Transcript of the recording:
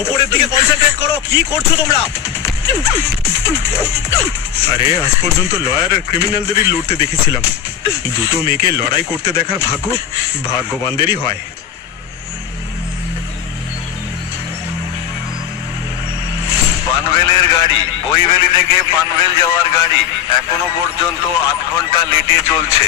ওপরের দিকে কনসেন্ট্রেট করো। কি করছো তোমরা? আরে আজ পর্যন্ত লয়ার আর ক্রিমিনালদেরই লড়তে দেখেছিলাম, দুটো মেয়েকে লড়াই করতে দেখার ভাগ্য ভাগ্যবানদেরই হয়। পানভেলের গাড়ি, বরিভেলি থেকে পানভেল যাওয়ার গাড়ি এখনো পর্যন্ত 8 ঘন্টা লেটে চলছে।